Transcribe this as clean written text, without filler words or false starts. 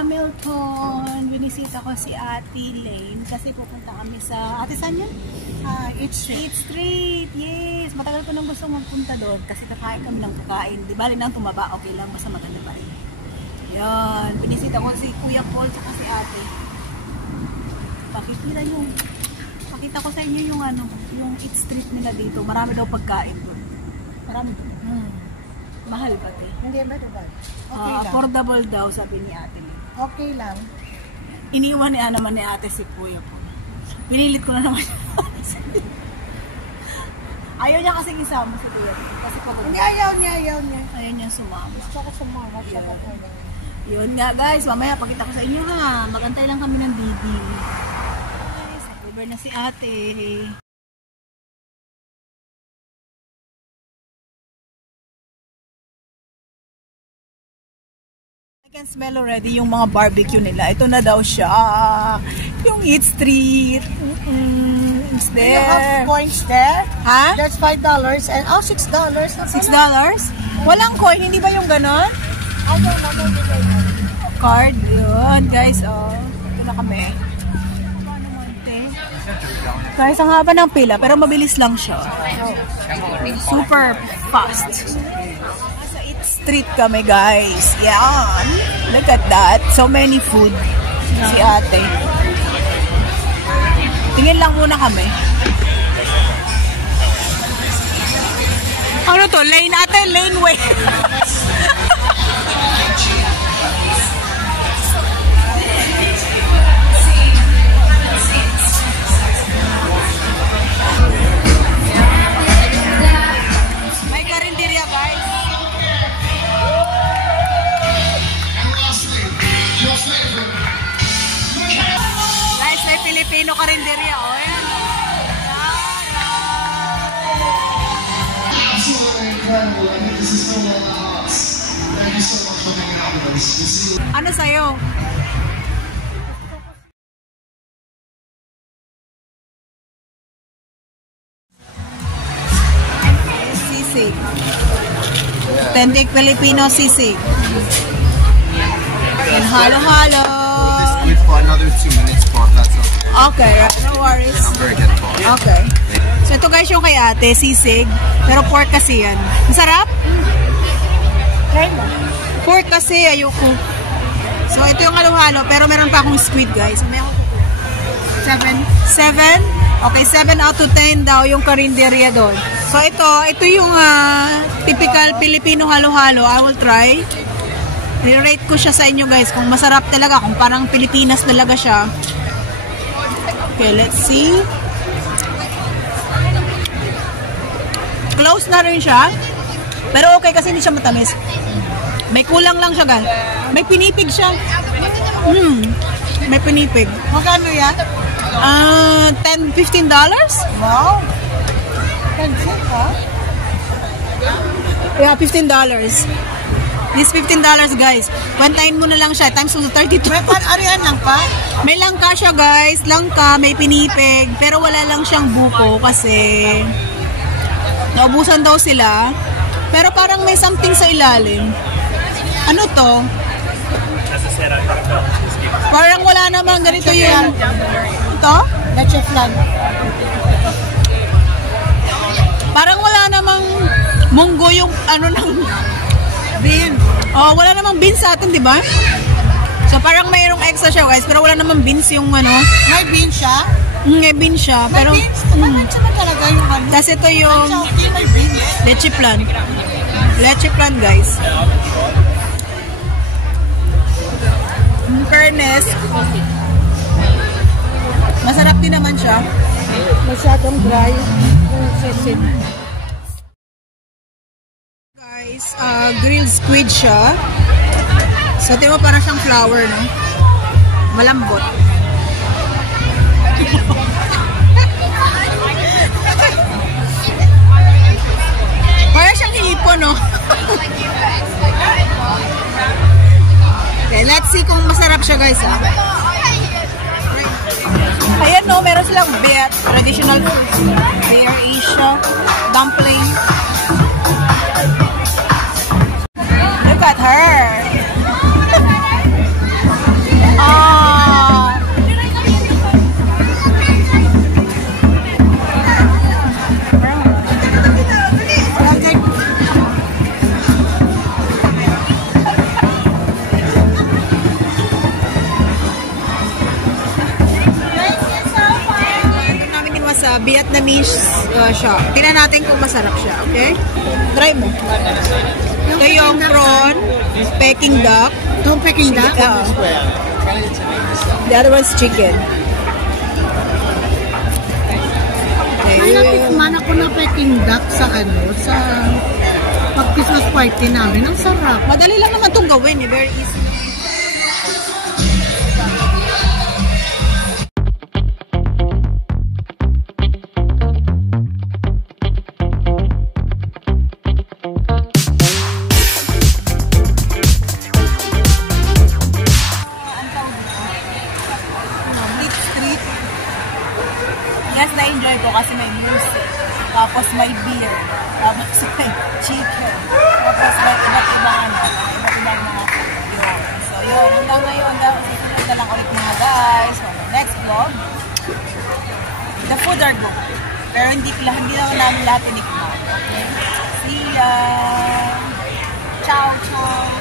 Hamilton. Binisita ko si Ate Lane kasi pupunta kami sa... Ate, saan yun? Eats Street. Yes! Matagal ko nang gusto magpunta doon kasi kakain kami ng kakain. Di bali nang tumaba, okay lang. Basta maganda pa rin. Yan. Binisita ko si Kuya Paul at si Ate. Pakita ko sa inyo yung ano, yung Eats Street nila dito. Marami daw pagkain doon. Marami doon. Mahal ba, te? Hindi ba diba? Okay lang. Affordable daw, sabi ni Ate. Okay lang. Iniwan niya naman ni Ate si Kuya po. Pinilit ko na naman. Ayaw niya kasi isama si Kuya. Kasi pagod. Hindi, ayaw niya. Ayaw niya sumama. Gusto ko sumama siya. Yun nga guys, mamaya pakita ko sa inyo ha. Magantay lang kami ng Didi. Guys, over na si Ate. I can smell already yung mga barbecue nila. Ito na daw siya. Yung Eats Street. It's there. You have points there? Ha? That's $5 and $6. $6? Walang coin, hindi ba yung ganon? I don't know. Card. Yun, guys. Oh, ito na kami. Guys, ang haba ng pila, pero mabilis lang siya. Super fast. Street kami guys. Yan. Look at that. So many food. Si Ate. Tingin lang muna kami. Ano to? Lane Ate? Laneway. May karinderya guys. Guys, may Filipino karinderya. O, yan. Ano sa'yo? Sisig. Authentic Filipino sisig. And halo-halo. Wait for another 2 minutes po. That's okay, no worries. number again po. Okay. So ito guys yung kay Ate, sisig. Pero pork kasi yan. Masarap? Try mo. Pork kasi, ayoko. So ito yung halo-halo, pero meron pa akong squid guys. May ako 7? Okay, 7 out of 10 daw yung karinderya doon. So ito yung typical Filipino halo-halo. I will try. I-rate ko siya sa inyo guys kung masarap talaga, kung parang Pilipinas talaga siya. Okay, let's see. Close na rin siya. Pero okay kasi hindi siya matamis. May kulang lang siya guys. May pinipig siya. May pinipig. Magkano yan? $10-15? Wow. Expensive, ha? Yeah, $15. This $15 guys. Kwantahin mo na lang siya. Times 32. May pan-arian lang pa? May langka siya guys. Langka, may pinipig. Pero wala lang siyang buko kasi naubusan daw sila. Pero parang may something sa ilalim. Ano to? Parang wala namang ganito yung... Ito? Leche flan. Parang wala namang munggo yung ano ng... Bean. Oh, wala namang beans sa atin, di ba? So parang mayroong extra siya guys, pero wala namang beans yung ano. May bean siya? May beans siya, pero... May beans? Naman talaga yung ano? Kasi ito yung... May beans? Leche flan. Leche flan guys. In fairness, masarap din naman siya. Masyadong dry. Yung sisig. Guys, grilled squid siya. So, tingnan mo parang siyang flour, no? Malambot. Parang siyang hipon, no? Okay, let's see kung masarap siya, guys, ha? Ayan, no? Meron silang beet, traditional foods. Beer Asia, dumpling. Look at her. Vietnamese shop. Tingnan natin kung masarap siya, okay? Try mo. Ito yung prawn, Peking duck. Itong Peking duck? The other one's chicken. Ay, natikman ako na Peking duck sa pag-Christmas party namin. Ang sarap. Madali lang naman itong gawin, very easy. Yes, na-enjoy ko kasi may music. Tapos may beer. Tapos may chicken. Tapos may iba't ibang mga yun. So yun, hanggang ngayon, susunod na lang ulit mga guys. So, next vlog, the food are good. Pero hindi naman namin lahat tinikman. Okay? See ya! Ciao, ciao!